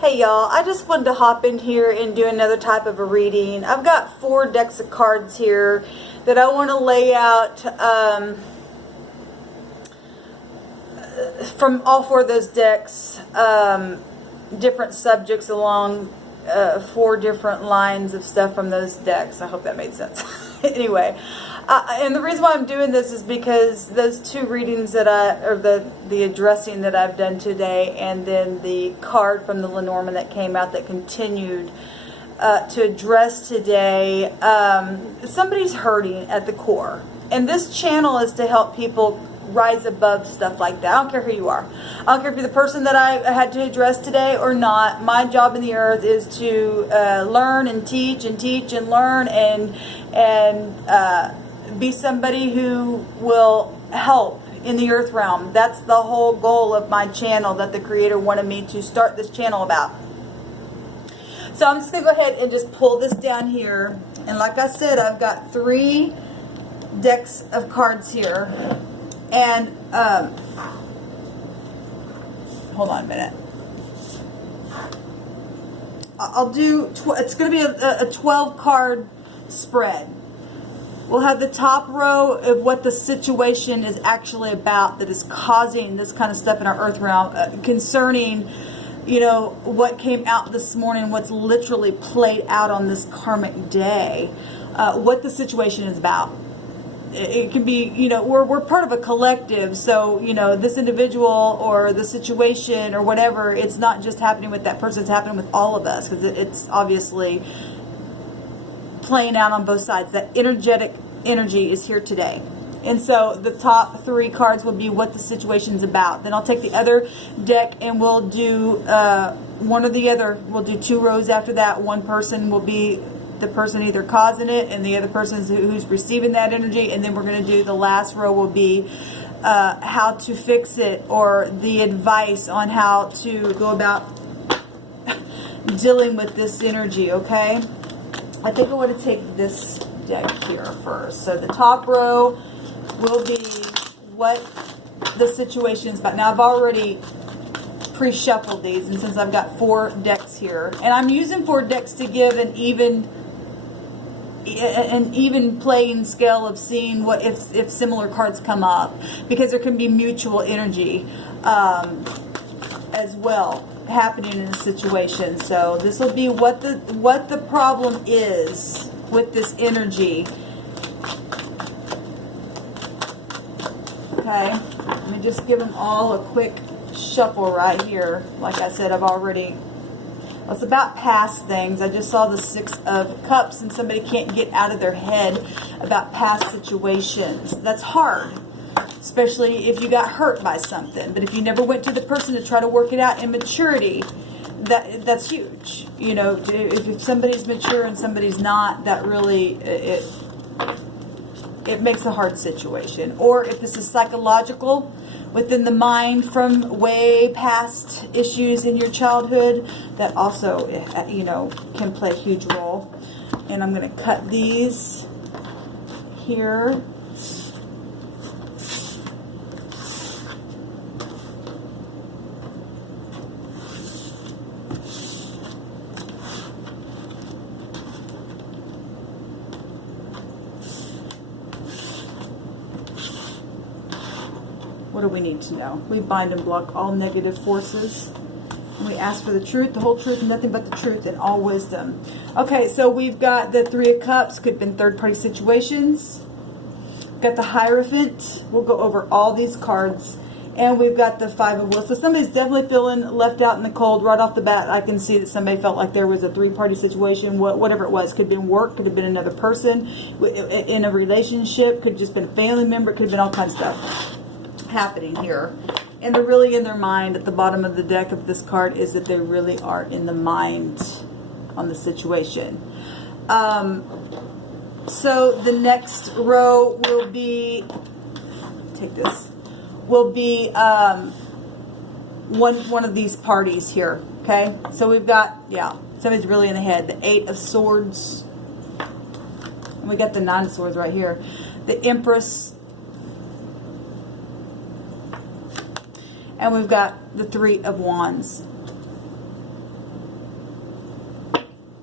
Hey y'all, I just wanted to hop in here and do another type of a reading. I've got 4 decks of cards here that I want to lay out from all 4 of those decks, different subjects along 4 different lines of stuff from those decks. I hope that made sense. Anyway, and the reason why I'm doing this is because those 2 readings that the addressing that I've done today, and then the card from the Lenormand that came out that continued to address today, somebody's hurting at the core. And this channel is to help people rise above stuff like that. I don't care who you are. I don't care if you're the person that I had to address today or not. My job in the earth is to learn and teach and learn and be somebody who will help in the earth realm. That's the whole goal of my channel that the creator wanted me to start this channel about. So I'm just going to go ahead and just pull this down here. And like I said, I've got 3 decks of cards here. And, hold on a minute. I'll do, it's going to be a 12 card spread. We'll have the top row of what the situation is actually about that is causing this kind of stuff in our earth realm, concerning, you know, what came out this morning, what's literally played out on this karmic day, what the situation is about. It can be, you know, we're part of a collective, so, you know, this individual or the situation or whatever, it's not just happening with that person, it's happening with all of us, because it's obviously playing out on both sides. That energetic energy is here today. And so the top 3 cards will be what the situation's about. Then I'll take the other deck and we'll do one or the other. We'll do 2 rows after that. One person will be the person either causing it, and the other person who's receiving that energy. And then we're going to do the last row will be how to fix it, or the advice on how to go about dealing with this energy, okay? I think I want to take this deck here first. So the top row will be what the situation is about. Now I've already pre-shuffled these, and since I've got 4 decks here, and I'm using 4 decks to give an even playing scale of seeing what if similar cards come up, because there can be mutual energy as well happening in a situation. So this will be what the problem is with this energy. Okay, let me just give them all a quick shuffle right here. Like I said, I've already, it's about past things. I just saw the 6 of Cups, and somebody can't get out of their head about past situations. That's hard, especially if you got hurt by something. But if you never went to the person to try to work it out in maturity, that's huge. You know, if somebody's mature and somebody's not, that really, it makes a hard situation. Or if this is psychological, within the mind from way past issues in your childhood, that also, you know, can play a huge role. And I'm going to cut these here. What do we need to know? We bind and block all negative forces. And we ask for the truth, the whole truth, and nothing but the truth, and all wisdom. Okay, so we've got the 3 of Cups. Could have been third-party situations. Got the Hierophant. We'll go over all these cards. And we've got the 5 of Wheels. So somebody's definitely feeling left out in the cold. Right off the bat, I can see that somebody felt like there was a 3-party situation, whatever it was. Could have been work, could have been another person in a relationship, could have just been a family member, could have been all kinds of stuff happening here. And they're really in their mind. At the bottom of the deck of this card is that they really are in the mind on the situation. So the next row will be, take this, will be one of these parties here. Okay, so we've got, yeah, somebody's really in the head. The 8 of Swords, and we got the 9 of Swords right here. The Empress, and we've got the 3 of Wands.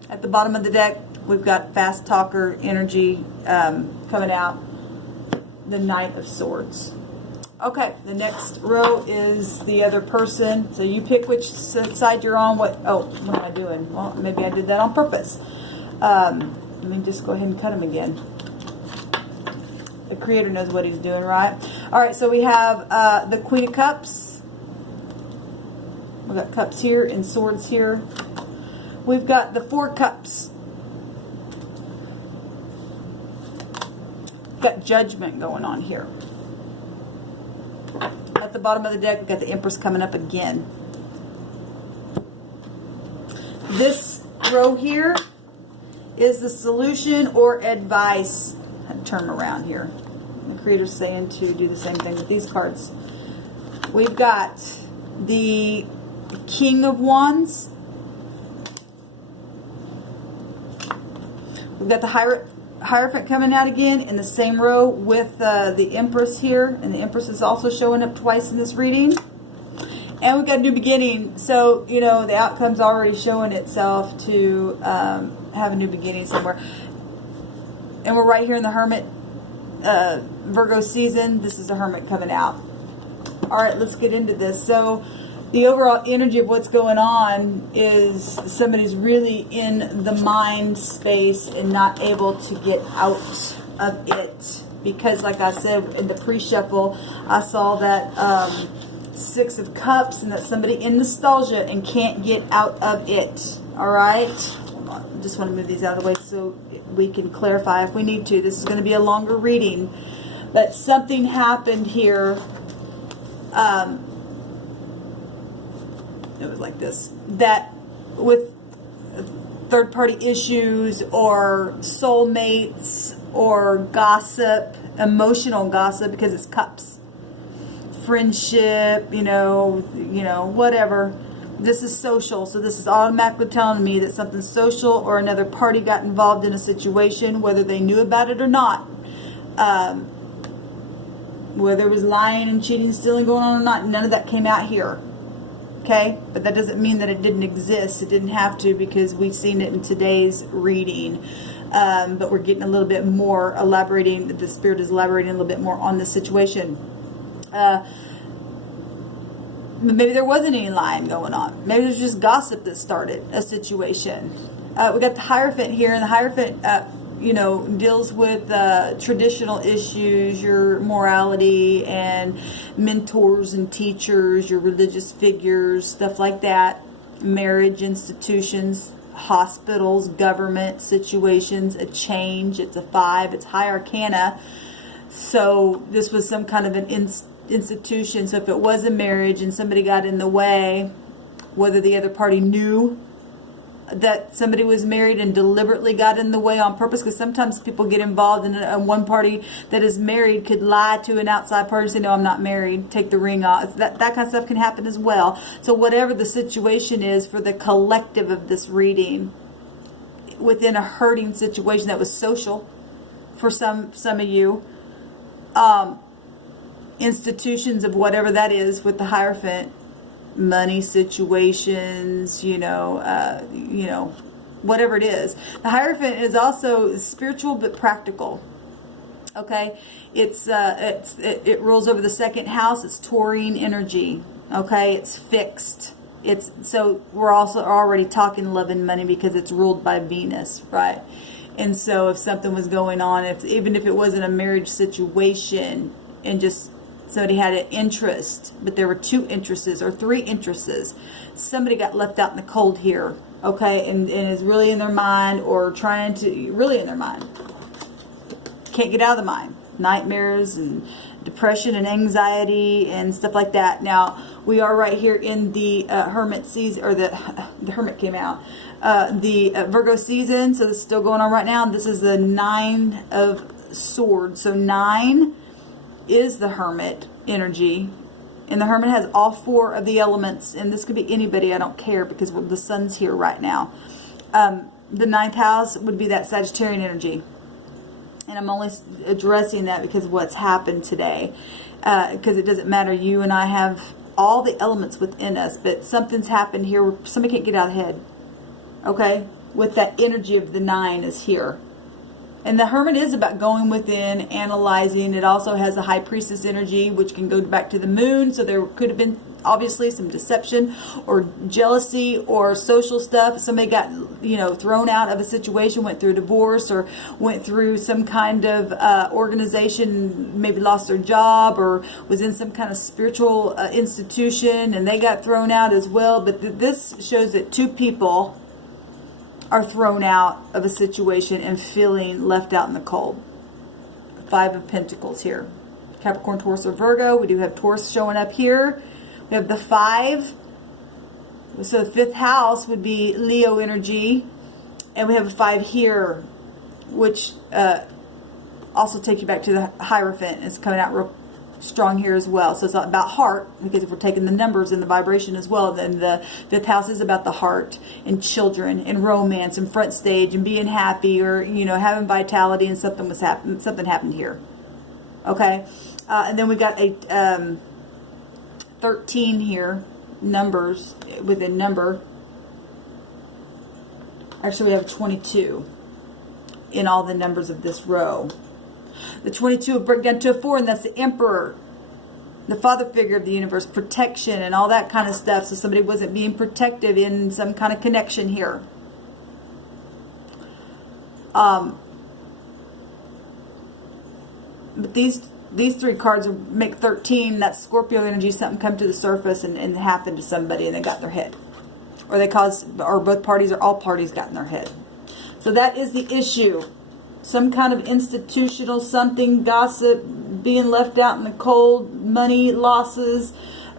At the bottom of the deck, we've got fast talker energy coming out. The Knight of Swords. Okay, the next row is the other person. So you pick which side you're on. What am I doing? Well, maybe I did that on purpose. Let me just go ahead and cut him again. The Creator knows what he's doing, right? All right, so we have the Queen of Cups. We've got cups here and swords here. We've got the Four Cups. We've got Judgment going on here. At the bottom of the deck, we've got the Empress coming up again. This row here is the solution or advice. Turn around here. The Creator's saying to do the same thing with these cards. We've got the King of Wands. We've got the Hierophant coming out again in the same row with the Empress here. And the Empress is also showing up twice in this reading. And we've got a new beginning. So, you know, the outcome's already showing itself to have a new beginning somewhere. And we're right here in the Hermit Virgo season. This is the Hermit coming out. All right, let's get into this. So the overall energy of what's going on is somebody's really in the mind space and not able to get out of it. Because like I said in the pre-shuffle, I saw that Six of Cups and that somebody in nostalgia and can't get out of it. All right. Hold on. I just want to move these out of the way so we can clarify if we need to. This is going to be a longer reading. But something happened here. It was like this, that with third-party issues or soulmates or gossip, emotional gossip, because it's cups, friendship, you know, whatever. This is social, so this is automatically telling me that something social or another party got involved in a situation, whether they knew about it or not. Whether it was lying and cheating, stealing going on or not, none of that came out here. Okay, but that doesn't mean that it didn't exist. It didn't have to, because we've seen it in today's reading. But we're getting a little bit more elaborating. The Spirit is elaborating a little bit more on the situation. Maybe there wasn't any lying going on. Maybe it was just gossip that started a situation. We got the Hierophant here, and the Hierophant, deals with traditional issues, your morality and mentors and teachers, your religious figures, stuff like that, marriage institutions, hospitals, government situations, a change. It's a 5. It's high arcana. So this was some kind of an institution. So if it was a marriage and somebody got in the way, whether the other party knew that somebody was married and deliberately got in the way on purpose, because sometimes people get involved in one party that is married could lie to an outside party and say, no, I'm not married, take the ring off. That kind of stuff can happen as well. So whatever the situation is for the collective of this reading, within a hurting situation that was social for some of you, institutions of whatever that is with the Hierophant, money situations, whatever it is. The Hierophant is also spiritual but practical. Okay, it rules over the second house. It's Taurine energy. Okay, it's fixed. So we're also already talking love and money because it's ruled by Venus, right? And so if something was going on, even if it wasn't a marriage situation and just somebody had an interest, but there were 2 interests or 3 interests, somebody got left out in the cold here, okay, and is really in their mind, or trying to, really in their mind. Can't get out of the mind. Nightmares and depression and anxiety and stuff like that. Now, we are right here in the Hermit season, or the Hermit came out. The Virgo season, so this is still going on right now. This is the 9 of Swords. So 9 is the Hermit energy, and the Hermit has all 4 of the elements, and this could be anybody, I don't care, because the sun's here right now. The 9th house would be that Sagittarian energy, and I'm only addressing that because of what's happened today, because it doesn't matter. You and I have all the elements within us, but something's happened here where somebody can't get out of the head. Okay, with that energy of the 9 is here. And the Hermit is about going within, analyzing. It also has a High Priestess energy, which can go back to the moon. So there could have been obviously some deception or jealousy or social stuff. Somebody got, thrown out of a situation, went through a divorce, or went through some kind of organization, maybe lost their job, or was in some kind of spiritual institution, and they got thrown out as well. But this shows that 2 people are thrown out of a situation and feeling left out in the cold. 5 of Pentacles here. Capricorn, Taurus, or Virgo. We do have Taurus showing up here. We have the 5. So the 5th house would be Leo energy. And we have a 5 here, which also takes you back to the Hierophant. It's coming out real strong here as well. So it's about heart, because if we're taking the numbers and the vibration as well, then the 5th house is about the heart and children and romance and front stage and being happy, or having vitality, and something happened here. Okay, and then we got a 13 here, numbers within number. Actually, we have 22 in all the numbers of this row. The 22 will break down to a 4, and that's the Emperor, the father figure of the universe, protection and all that kind of stuff. So somebody wasn't being protective in some kind of connection here. But these 3 cards make 13. That's Scorpio energy. Something come to the surface and happened to somebody, and they got in their head, or both parties or all parties got in their head. So that is the issue. Some kind of institutional something, gossip, being left out in the cold, money losses,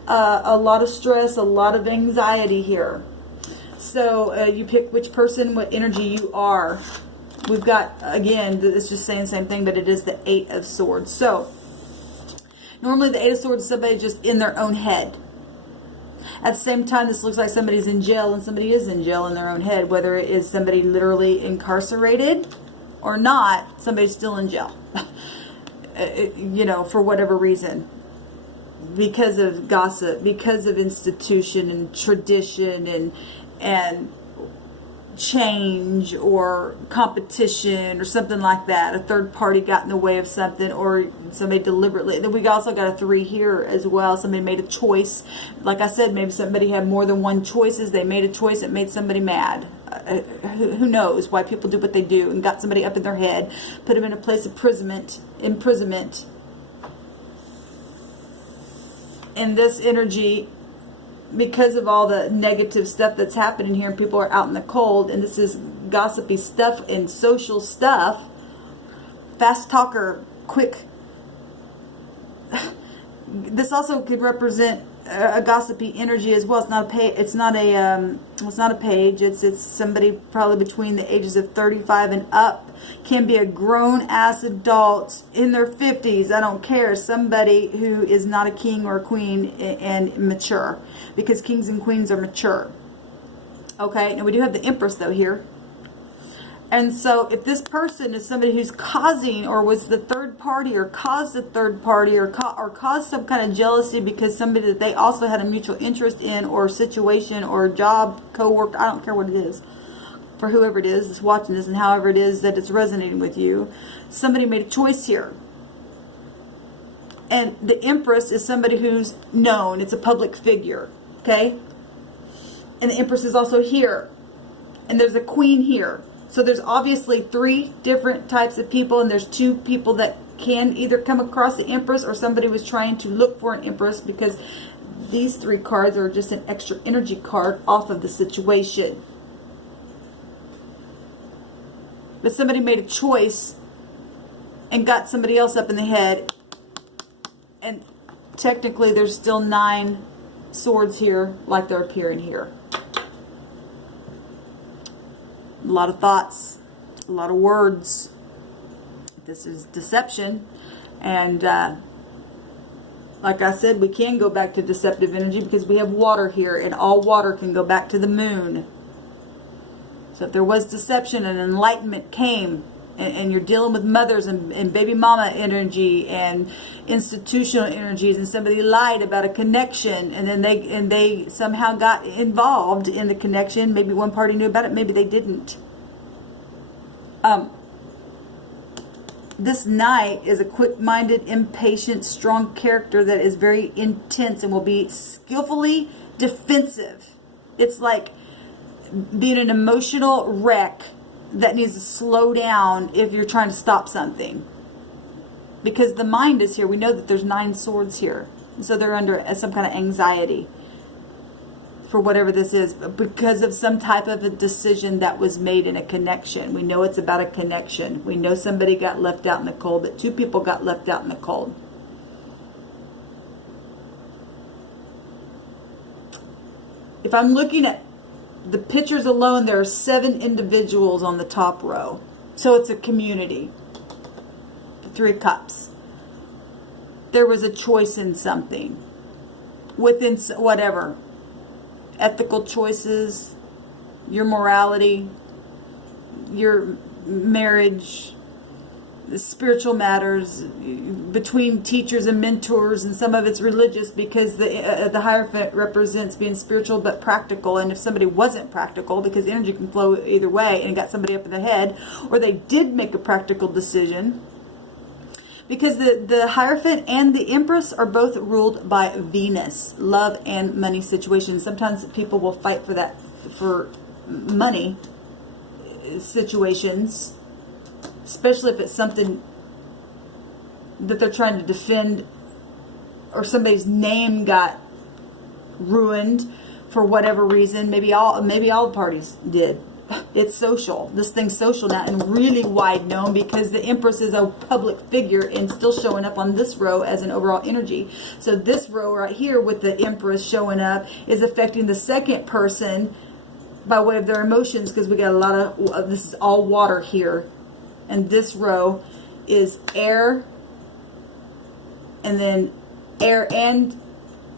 a lot of stress, a lot of anxiety here. So you pick which person, what energy you are. We've got, again, it's just saying the same thing, but it is the 8 of Swords. So normally the 8 of Swords is somebody just in their own head. At the same time, this looks like somebody's in jail, and somebody is in jail in their own head, whether it is somebody literally incarcerated or not. Somebody's still in jail, for whatever reason, because of gossip, because of institution and tradition and change or competition or something like that. A third party got in the way of something, or somebody deliberately. Then we also got a 3 here as well. Somebody made a choice. Like I said, maybe somebody had more than one choices. They made a choice that made somebody mad. Who knows why people do what they do, and got somebody up in their head, put them in a place of imprisonment. And this energy, because of all the negative stuff that's happening here, and people are out in the cold, and this is gossipy stuff and social stuff, fast talker, quick. This also could represent a gossipy energy as well. It's not a page. It's not a page. It's somebody probably between the ages of 35 and up. Can be a grown ass adult in their 50s. I don't care. Somebody who is not a king or a queen and mature, because kings and queens are mature. Okay. Now we do have the Empress though here. And so if this person is somebody who's causing, or was the third party, or caused the third party, or caused some kind of jealousy because somebody that they also had a mutual interest in, or situation, or job, co-work, I don't care what it is, for whoever it is that's watching this, and however it is that it's resonating with you, somebody made a choice here. And the Empress is somebody who's known. It's a public figure. Okay? And the Empress is also here. And there's a Queen here. So there's obviously 3 different types of people, and there's 2 people that can either come across the Empress, or somebody was trying to look for an Empress, because these 3 cards are just an extra energy card off of the situation. But somebody made a choice and got somebody else up in the head, and technically there's still 9 swords here like they're appearing here. A lot of thoughts, a lot of words. This is deception. And like I said, we can go back to deceptive energy because we have water here, and all water can go back to the moon. So if there was deception and enlightenment came, and you're dealing with mothers and baby mama energy and institutional energies, and somebody lied about a connection, and then they somehow got involved in the connection. Maybe one party knew about it, maybe they didn't. This Knight is a quick-minded, impatient, strong character that is very intense and will be skillfully defensive. It's like being an emotional wreck that needs to slow down if you're trying to stop something. Because the mind is here. We know that there's 9 swords here. So they're under some kind of anxiety for whatever this is, because of some type of a decision that was made in a connection. We know it's about a connection. We know somebody got left out in the cold, that 2 people got left out in the cold. If I'm looking at the pictures alone, there are 7 individuals on the top row. So it's a community. The 3 of Cups. There was a choice in something. Within whatever. Ethical choices, your morality, your marriage, the spiritual matters, between teachers and mentors, and some of it's religious, because the Hierophant represents being spiritual but practical. And if somebody wasn't practical, because energy can flow either way, and got somebody up in the head, or they did make a practical decision, because the Hierophant and the Empress are both ruled by Venus, love and money situations. Sometimes people will fight for that, for money situations, especially if it's something that they're trying to defend, or somebody's name got ruined for whatever reason. Maybe all parties did. It's social. This thing's social now, and really wide known, because the Empress is a public figure and still showing up on this row as an overall energy. So this row right here with the Empress showing up is affecting the second person by way of their emotions, because we got a lot of, this is all water here. And this row is air, and then air and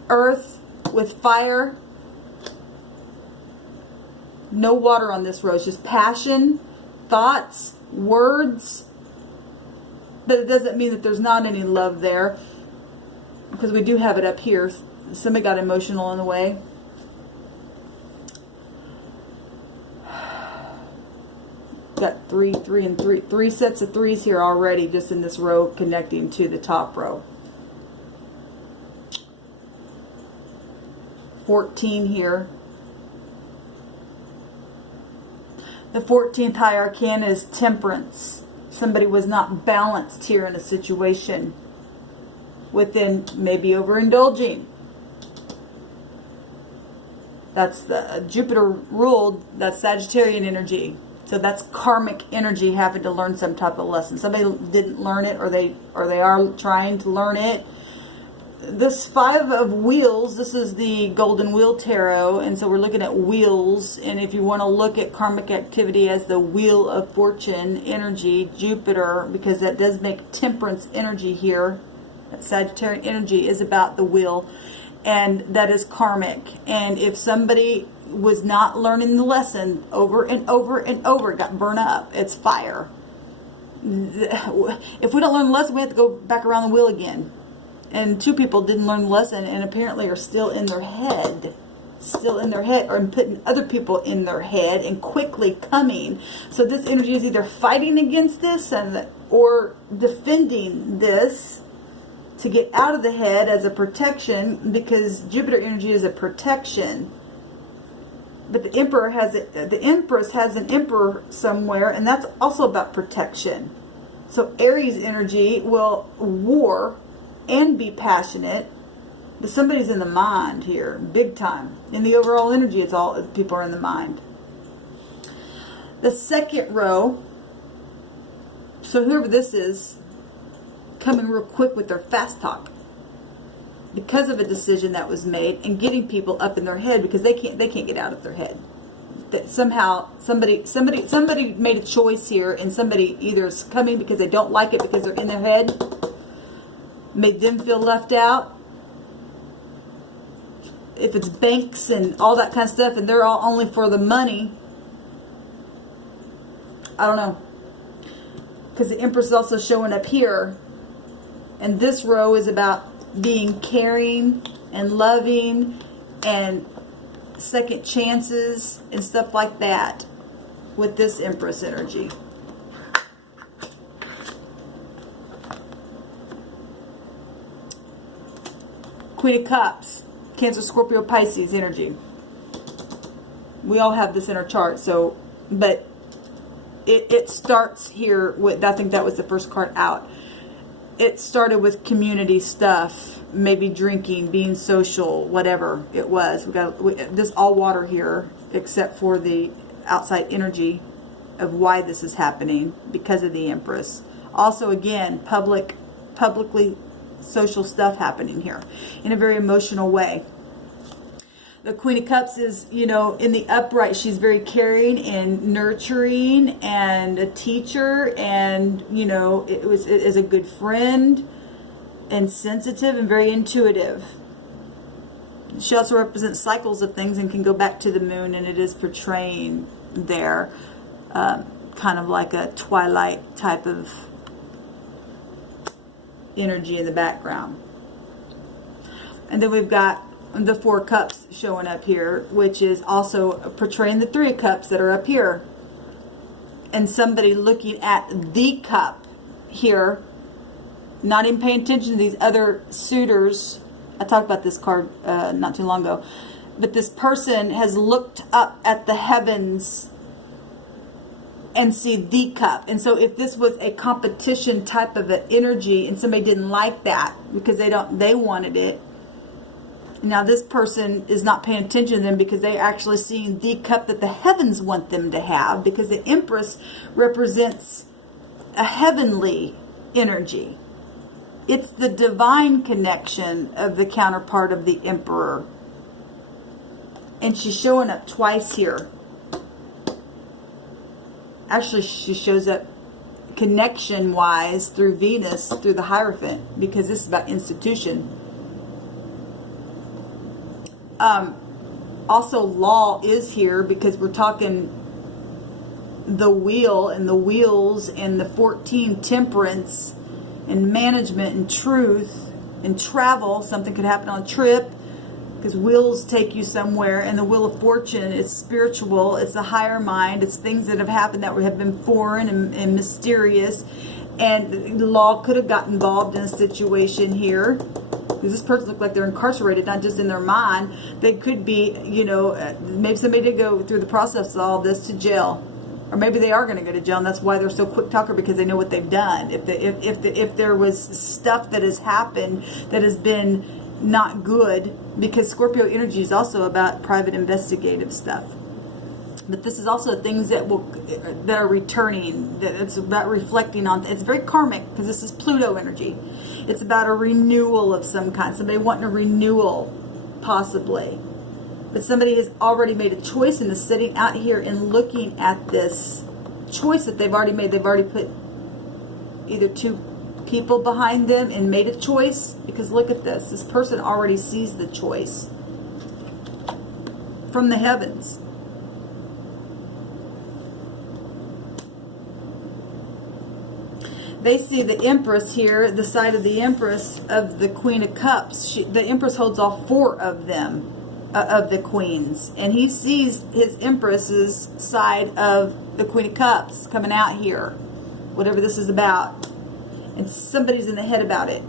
earth with fire. No water on this row. It's just passion, thoughts, words. But it doesn't mean that there's not any love there, because we do have it up here. Somebody got emotional in the way. Got 3, 3, and 3. 3 sets of 3s here already, just in this row connecting to the top row. 14 here. The 14th high arcana is temperance. Somebody was not balanced here in a situation, within maybe overindulging. That's the Jupiter ruled, that's Sagittarian energy. So that's karmic energy, having to learn some type of lesson. Somebody didn't learn it, or they are trying to learn it. This 5 of Wheels, this is the Golden Wheel Tarot, and so we're looking at wheels. And if you want to look at karmic activity as the Wheel of Fortune energy, Jupiter, because that does make temperance energy here. That Sagittarian energy is about the wheel, and that is karmic. And if somebody was not learning the lesson over and over and over, it got burned up. It's fire. If we don't learn the lesson, we have to go back around the wheel again. And 2 people didn't learn the lesson, and apparently are still in their head. Still in their head, or putting other people in their head, and quickly coming. So this energy is either fighting against this, or defending this to get out of the head as a protection, because Jupiter energy is a protection. But the Emperor has it. The Empress has an Emperor somewhere, and that's also about protection. So Aries energy will war and be passionate, but somebody's in the mind here, big time. In the overall energy, it's all people are in the mind. The second row, so whoever this is, coming real quick with their fast talk, because of a decision that was made, and getting people up in their head, because they can't get out of their head. That somehow somebody made a choice here, and somebody either is coming because they don't like it because they're in their head, made them feel left out. If it's banks and all that kind of stuff, and they're all only for the money, I don't know. because the Empress is also showing up here. And this row is about being caring and loving and second chances and stuff like that with this Empress energy. Queen of Cups, Cancer, Scorpio, Pisces energy. We all have this in our chart, so, but it starts here with, I think that was the first card out. It started with community stuff, maybe drinking, being social, whatever it was. We got this all water here, except for the outside energy of why this is happening because of the Empress. Also, again, publicly social stuff happening here in a very emotional way. The Queen of Cups is, you know, in the upright, she's very caring and nurturing and a teacher, and, you know, is a good friend and sensitive and very intuitive. She also represents cycles of things and can go back to the moon, and it is portraying there kind of like a twilight type of energy in the background. And then we've got the Four Cups showing up here, which is also portraying the Three of Cups that are up here, and somebody looking at the cup here, not even paying attention to these other suitors. I talked about this card not too long ago, but this person has looked up at the heavens and see the cup. And so if this was a competition type of an energy and somebody didn't like that because they wanted it, now this person is not paying attention to them because they're actually seeing the cup that the heavens want them to have, because the Empress represents a heavenly energy. It's the divine connection of the counterpart of the Emperor. And she's showing up twice here. Actually, she shows up connection-wise through Venus, through the Hierophant, because this is about institution. Also, law is here because we're talking the wheel and the wheels and the 14 temperance and management and truth and travel. Something could happen on a trip because wheels take you somewhere, and the wheel of fortune is spiritual. It's a higher mind. It's things that have happened that have been foreign and mysterious, and law could have got involved in a situation here. Because this person looked like they're incarcerated, not just in their mind. They could be, you know, maybe somebody did go through the process of all this to jail. Or maybe they are going to go to jail, and that's why they're so quick talker, because they know what they've done. If there was stuff that has happened that has been not good, because Scorpio energy is also about private investigative stuff. But this is also things that are returning, that it's about reflecting on. It's very karmic because this is Pluto energy. It's about a renewal of some kind. Somebody wanting a renewal, possibly. But somebody has already made a choice and is sitting out here and looking at this choice that they've already made. They've already put either two people behind them and made a choice. Because look at this. This person already sees the choice from the heavens. They see the Empress here, the side of the Empress of the Queen of Cups. The Empress holds all four of them, of the queens. And he sees his Empress's side of the Queen of Cups coming out here. Whatever this is about. And somebody's in the head about it.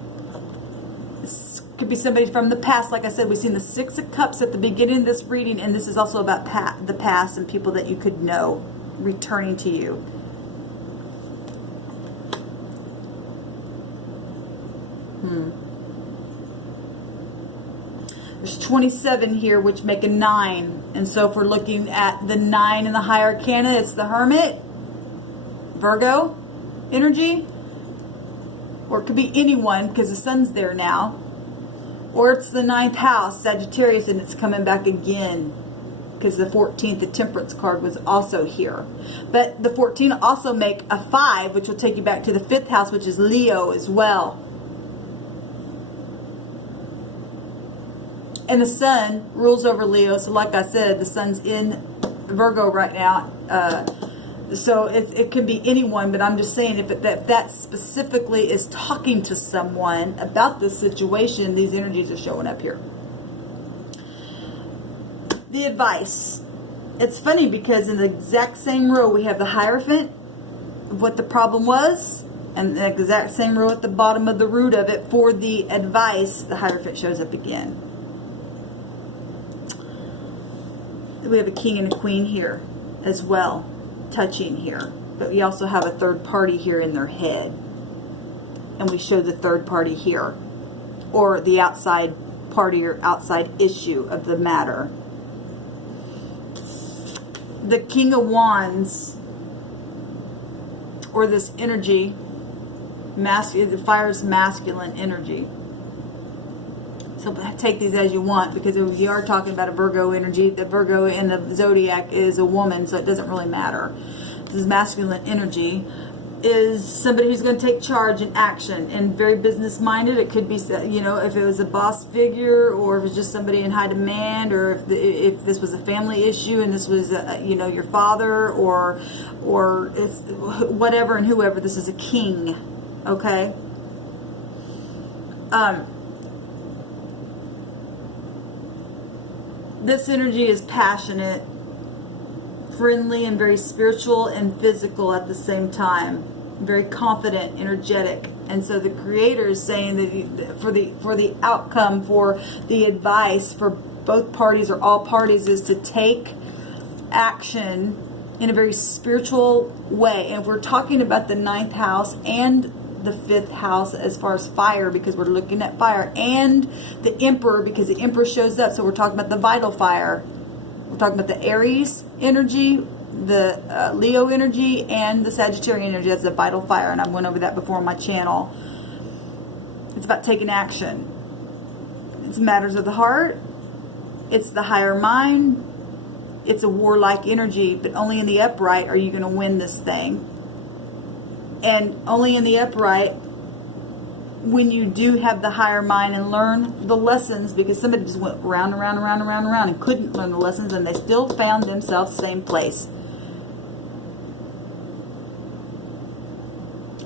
This could be somebody from the past. Like I said, we've seen the Six of Cups at the beginning of this reading. And this is also about the past and people that you could know returning to you. There's 27 here, which make a 9. And so if we're looking at the 9 in the high arcana, it's the Hermit, Virgo energy. Or it could be anyone because the sun's there now. Or it's the 9th house, Sagittarius, and it's coming back again because the 14th, the Temperance card, was also here. But the 14 also make a 5, which will take you back to the 5th house, which is Leo as well. And the sun rules over Leo. So like I said, the sun's in Virgo right now. So it could be anyone, but I'm just saying if that specifically is talking to someone about this situation, these energies are showing up here. The advice. It's funny because in the exact same row we have the Hierophant, what the problem was, and the exact same row at the bottom of the root of it for the advice, the Hierophant shows up again. We have a King and a Queen here as well, touching here. But we also have a third party here in their head. And we show the third party here. Or the outside party or outside issue of the matter. The King of Wands, or this energy, the fire's masculine energy. So take these as you want, because if you are talking about a Virgo energy, the Virgo in the zodiac is a woman, so it doesn't really matter. This is masculine energy. Is somebody who's going to take charge and action and very business minded. It could be, you know, if it was a boss figure, or if it's just somebody in high demand, or if this was a family issue and this was you know, your father, or it's whatever and whoever. This is a king, okay. This energy is passionate, friendly, and very spiritual and physical at the same time. Very confident, energetic. And so the Creator is saying that for the outcome, for the advice for both parties or all parties, is to take action in a very spiritual way. And if we're talking about the 9th house and the 5th house as far as fire, because we're looking at fire, and the Emperor, because the Emperor shows up, so we're talking about the vital fire. We're talking about the Aries energy, the Leo energy, and the Sagittarian energy. That's the vital fire, and I went over that before on my channel. It's about taking action. It's matters of the heart. It's the higher mind. It's a warlike energy, but only in the upright are you going to win this thing. And only in the upright, when you do have the higher mind and learn the lessons, because somebody just went round and round and round and round and round and couldn't learn the lessons, and they still found themselves same place.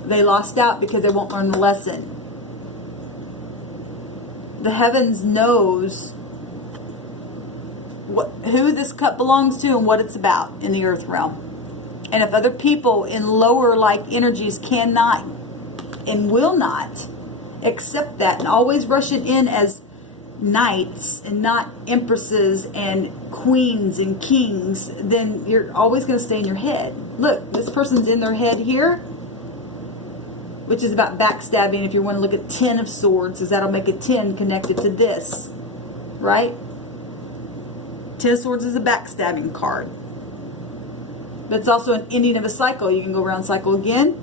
They lost out because they won't learn the lesson. The heavens knows who this cup belongs to and what it's about in the earth realm. And if other people in lower like energies cannot and will not accept that and always rush it in as knights and not empresses and queens and kings, then you're always going to stay in your head. Look, this person's in their head here, which is about backstabbing. If you want to look at 10 of swords, because that'll make a 10 connected to this, right? 10 of swords is a backstabbing card. But it's also an ending of a cycle. You can go around cycle again.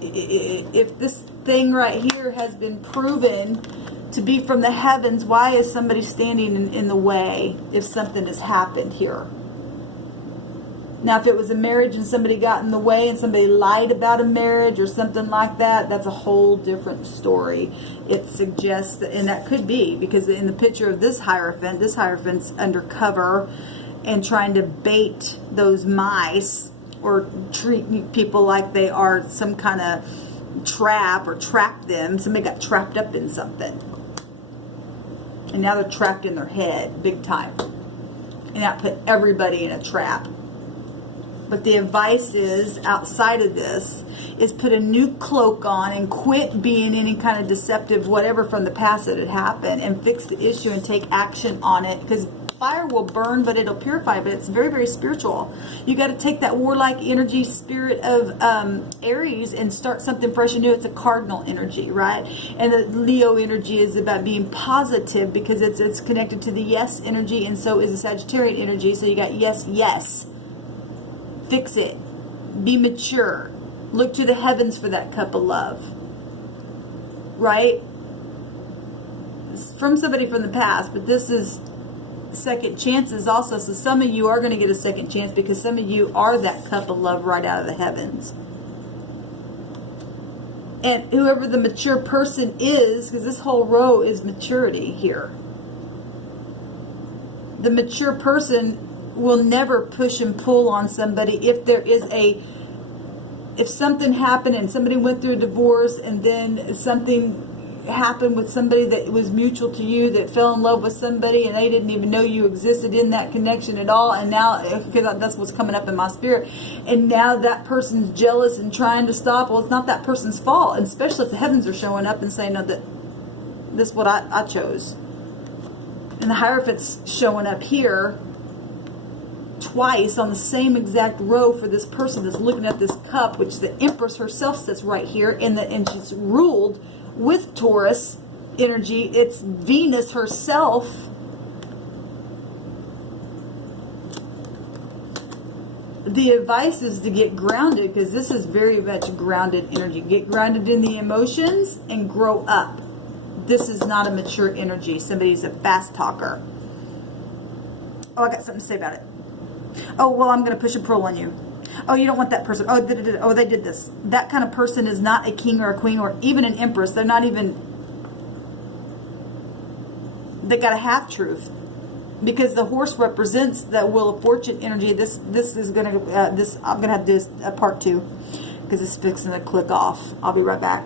If this thing right here has been proven to be from the heavens, why is somebody standing in the way if something has happened here? Now, if it was a marriage and somebody got in the way and somebody lied about a marriage or something like that, that's a whole different story. It suggests that, and that could be, because in the picture of this Hierophant's undercover and trying to bait those mice or treat people like they are some kind of trap, or trap them. Somebody got trapped up in something. And now they're trapped in their head big time. And that put everybody in a trap. But the advice is, outside of this, is put a new cloak on and quit being any kind of deceptive whatever from the past that had happened, and fix the issue and take action on it. Because fire will burn, but it'll purify. But it's very, very spiritual. You got to take that warlike energy, spirit of Aries, and start something fresh and new. It's a cardinal energy, right? And the Leo energy is about being positive, because it's connected to the yes energy, and so is the Sagittarian energy. So you got yes, yes. Fix it. Be mature. Look to the heavens for that cup of love. Right? It's from somebody from the past, but this is second chances also. So some of you are going to get a second chance, because some of you are that cup of love right out of the heavens. And whoever the mature person is, because this whole row is maturity here. The mature person will never push and pull on somebody if there is if something happened and somebody went through a divorce and then something happened with somebody that was mutual to you, that fell in love with somebody and they didn't even know you existed in that connection at all, and now, because that's what's coming up in my spirit, and now that person's jealous and trying to stop. Well, it's not that person's fault, and especially if the heavens are showing up and saying, no, that this is what I chose. And the Hierophant's showing up here twice on the same exact row for this person that's looking at this cup, which the Empress herself sits right here, and she's ruled with Taurus energy. It's Venus herself. The advice is to get grounded, because this is very much grounded energy. Get grounded in the emotions and grow up. This is not a mature energy. Somebody's a fast talker. Oh, I got something to say about it. Oh, well, I'm going to push and pull on you. Oh, you don't want that person. Oh, they did this. That kind of person is not a king or a queen or even an empress. They're not even... They got a half-truth. Because the horse represents the Wheel of Fortune energy. This is going to... I'm going to have this part 2. Because it's fixing to click off. I'll be right back.